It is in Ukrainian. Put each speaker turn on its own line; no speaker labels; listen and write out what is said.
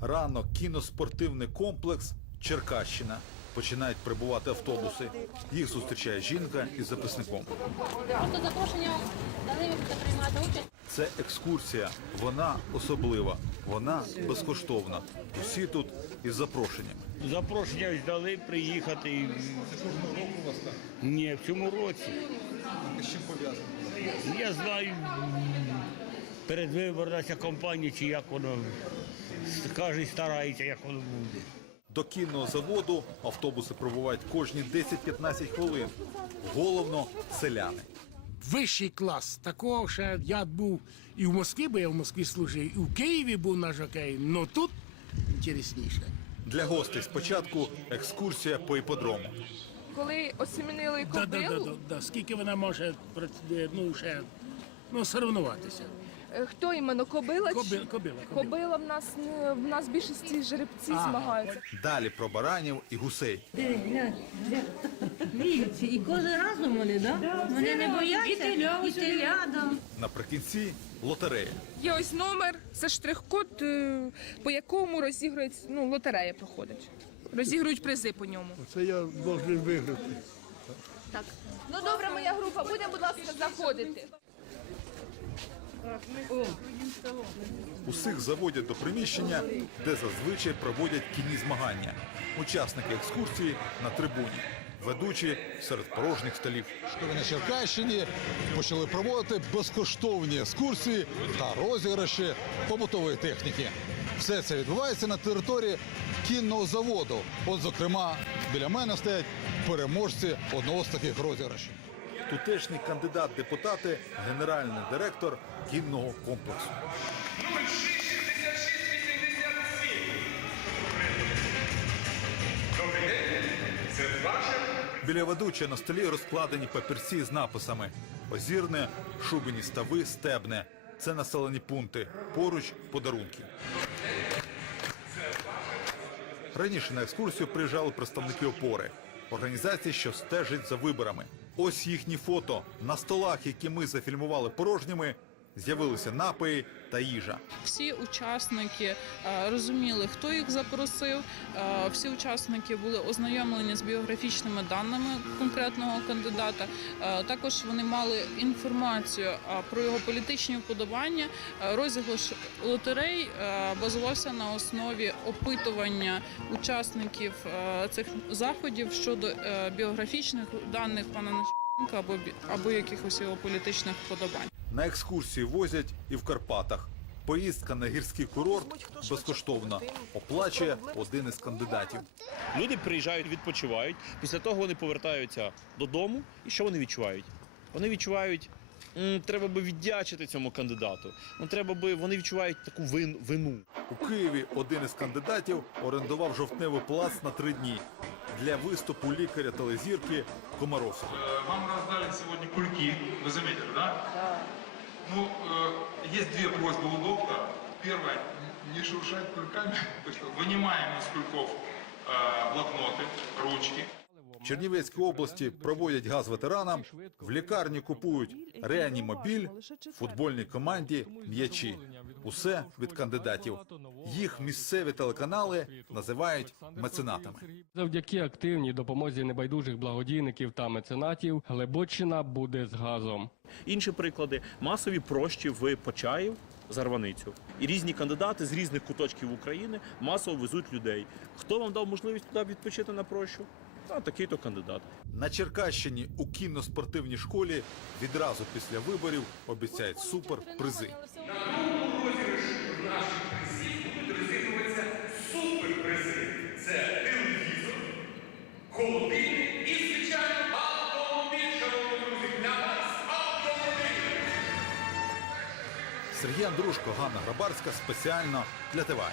Рано кіноспортивний комплекс Черкащина. Починають прибувати автобуси. Їх зустрічає жінка із записником.
Просто запрошення дали приймати участь.
Це екскурсія. Вона особлива, вона безкоштовна. Усі тут із запрошеннями.
Запрошення дали приїхати. і- Ні, в цьому році.
З чим пов'язано?
Я знаю, передвиборна ця компанія, чи як воно. Кожен старається, як воно буде.
До кінного заводу автобуси прибувають кожні 10-15 хвилин. Головно селяни.
вищий клас. Такого ще я був і в Москві, бо я в Москві служив, і в Києві був на жокеї, але тут інтересніше.
Для гостей спочатку екскурсія по іподрому.
коли осімінили
Да, да, да, да, да. Скільки вона може ну, ще, ну, соревнуватися.
Е, хто іменно кобила? чи-
Кобила, кобила, кобила.
Кобила в нас не- в нас більшості жеребці
Ага.
змагаються.
Далі про баранів і гусей.
Диви, глянь, глянь. Дивіться, і кози разом вони, да? Вони не бояться. І теля,
Наприкінці лотерея.
Є ось номер, це штрих-код, е, по якому розігрується, ну, лотерея проходить. Розігрують призи по ньому.
Це я должен виграти.
Ну добре, моя група, буде, будь ласка, заходити.
Усіх заводять до приміщення, де зазвичай проводять кінні змагання. Учасники екскурсії на трибуні, ведучі серед порожніх столів.
Що на Черкащині почали проводити безкоштовні екскурсії та розіграші побутової техніки. Все це відбувається на території кінного заводу. От, зокрема, біля мене стоять переможці одного з таких розіграшів.
Тутешній кандидат-депутати, генеральний директор кінного комплексу. Біля ведучого на столі розкладені папірці з написами Озірне, Шубині стави, Стебне. Це населені пункти. Поруч подарунки. Раніше на екскурсію приїжджали представники опори, організації, що стежить за виборами. Ось їхні фото на столах, які ми зафільмували порожніми, з'явилися напої та їжа.
Всі учасники е, розуміли, хто їх запросив. Е, Всі учасники були ознайомлені з біографічними даними конкретного кандидата. Е, Також вони мали інформацію про його політичні вподобання. Розіграш лотерей базувався на основі опитування учасників цих заходів щодо біографічних даних пана Неченка або або якихось його політичних вподобань.
На екскурсії возять і в Карпатах. Поїздка на гірський курорт безкоштовна. Оплачує один із кандидатів.
Люди приїжджають, відпочивають. Після того вони повертаються додому. І що вони відчувають? Вони відчувають, треба би віддячити цьому кандидату. Ну треба би вони відчувають таку вин, вину.
У Києві один із кандидатів орендував жовтневий плац на три дні для виступу лікаря телезірки Комаровського.
Э, Вам раздали сегодня кульки, вы заметили, да? Да. Ну, э, есть две просьбы у доктора. Первое, не шуршать кульками. То есть Вынимаем из кульков
Чернівецькій області проводять газ ветеранам, в лікарні купують реанімобіль, футбольній команді м'ячі. Усе від кандидатів. Їх місцеві телеканали називають меценатами.
Завдяки активній допомозі небайдужих благодійників та меценатів Глибочина буде з газом.
Інші приклади масові прощі в Почаїв. Зарваницю і різні кандидати з різних куточків України масово везуть людей. Хто вам дав можливість туди відпочити на прощу? А такий то кандидат.
На Черкащині у кінно-спортивній школі відразу після виборів обіцяють суперпризи.
Холодильник і, звичайно, автомобіль, шановні друзі, для вас автомобіль.
Сергій Андрушко, Ганна Грабарська спеціально для ТВА.